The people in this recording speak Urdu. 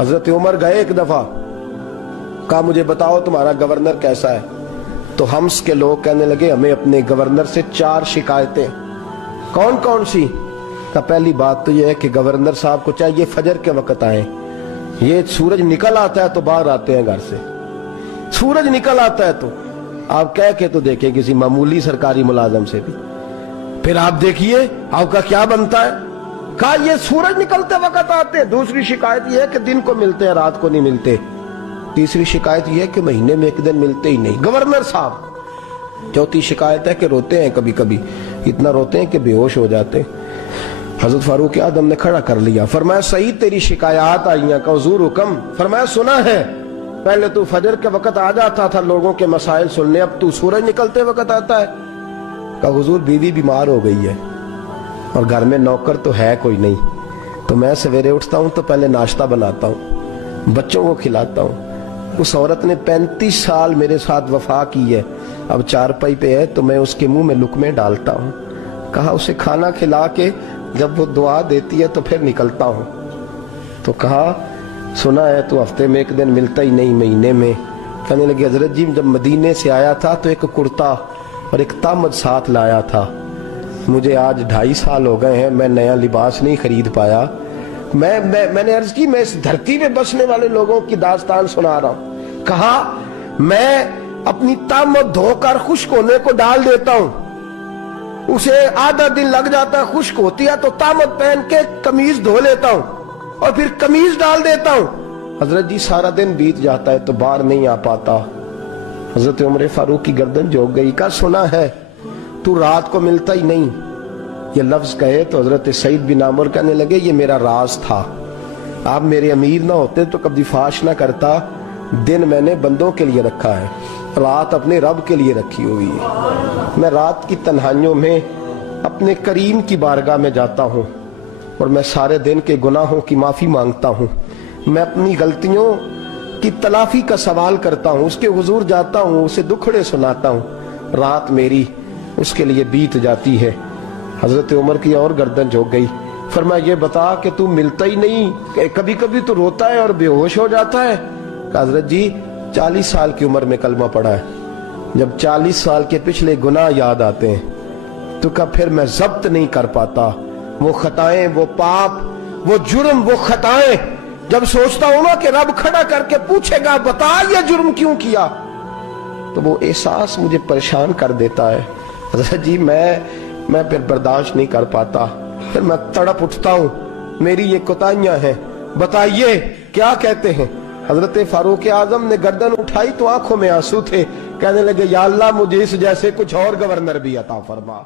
حضرت عمر گئے ایک دفعہ, کہا مجھے بتاؤ تمہارا گورنر کیسا ہے. تو ہمس کے لوگ کہنے لگے ہمیں اپنے گورنر سے 4 شکایتیں. کون کون سی؟ کہ پہلی بات تو یہ ہے کہ گورنر صاحب کو چاہیے فجر کے وقت آئیں. یہ سورج نکل آتا ہے تو باہر آتے ہیں گھر سے, سورج نکل آتا ہے تو آپ کہہ کے تو دیکھیں کسی معمولی سرکاری ملازم سے بھی, پھر آپ دیکھیے آپ کا کیا بنتا ہے. کہا یہ سورج نکلتے وقت آتے ہیں. دوسری شکایت یہ ہے کہ دن کو ملتے ہیں رات کو نہیں ملتے. تیسری شکایت یہ ہے کہ مہینے میں ایک دن ملتے ہی نہیں گورنر صاحب. چوتھی شکایت ہے کہ روتے ہیں کبھی کبھی, اتنا روتے ہیں کہ بے ہوش ہو جاتے. حضرت فاروق اعظم نے کھڑا کر لیا, فرمایا صحیح تیری شکایات آئی ہیں. کہ حضور حکم. فرمایا سنا ہے, پہلے تو فجر کے وقت آ جاتا تھا لوگوں کے مسائل سننے, اب تو سورج نکلتے وقت آتا ہے. کہ حضور بیوی بیمار ہو گئی ہے اور گھر میں نوکر تو ہے کوئی نہیں, تو میں سویرے اٹھتا ہوں تو پہلے ناشتہ بناتا ہوں, بچوں کو کھلاتا ہوں. اس عورت نے 35 سال میرے ساتھ وفا کی ہے, اب چارپائی پہ ہے تو میں اس کے منہ میں لقمے ڈالتا ہوں. کہا اسے کھانا کھلا کے جب وہ دعا دیتی ہے تو پھر نکلتا ہوں. تو کہا سنا ہے تو ہفتے میں ایک دن ملتا ہی نہیں مہینے میں. کہنے لگے حضرت جی جب مدینے سے آیا تھا تو ایک کرتا اور ایک تامد ساتھ لایا تھا. مجھے آج 2.5 سال ہو گئے ہیں, میں نیا لباس نہیں خرید پایا. میں نے عرض کی میں اس دھرتی پہ بسنے والے لوگوں کی داستان سنا رہا ہوں. کہا میں اپنی تامد دھو کر خشک ہونے کو ڈال دیتا ہوں, اسے آدھا دن لگ جاتا ہے, خشک ہوتی ہے تو تامد پہن کے قمیض دھو لیتا ہوں اور پھر قمیض ڈال دیتا ہوں. حضرت جی سارا دن بیت جاتا ہے تو باہر نہیں آ پاتا. حضرت عمر فاروق کی گردن جھک گئی. کہا سنا ہے تو رات کو ملتا ہی نہیں. یہ لفظ کہے تو حضرت سعید بن عامر کہنے لگے یہ میرا راز تھا, آپ میرے امیر نہ ہوتے تو کبھی فاش نہ کرتا. دن میں نے بندوں کے لیے رکھا ہے, رات اپنے رب کے لیے رکھی ہوئی ہے. میں رات کی تنہائیوں میں اپنے کریم کی بارگاہ میں جاتا ہوں اور میں سارے دن کے گناہوں کی معافی مانگتا ہوں. میں اپنی غلطیوں کی تلافی کا سوال کرتا ہوں, اس کے حضور جاتا ہوں, اسے دکھڑے سناتا ہوں. رات میری اس کے لیے بیت جاتی ہے. حضرت عمر کی اور گردن جھک گئی. فرمایا یہ بتا کہ تو ملتا ہی نہیں, کبھی کبھی تو روتا ہے اور بے ہوش ہو جاتا ہے. کہ حضرت جی 40 سال کی عمر میں کلمہ پڑھا ہے, جب 40 سال کے پچھلے گناہ یاد آتے ہیں تو کہا پھر میں ضبط نہیں کر پاتا. وہ خطائیں, وہ پاپ, وہ جرم, وہ خطائیں جب سوچتا ہوں نا کہ رب کھڑا کر کے پوچھے گا بتا یہ جرم کیوں کیا, تو وہ احساس مجھے پریشان کر دیتا ہے. حضرت جی میں پھر برداشت نہیں کر پاتا, پھر میں تڑپ اٹھتا ہوں, میری یہ کوتاہیاں ہیں, بتائیے کیا کہتے ہیں. حضرت فاروق اعظم نے گردن اٹھائی تو آنکھوں میں آنسو تھے. کہنے لگے یا اللہ مجھے اس جیسے کچھ اور گورنر بھی عطا فرما.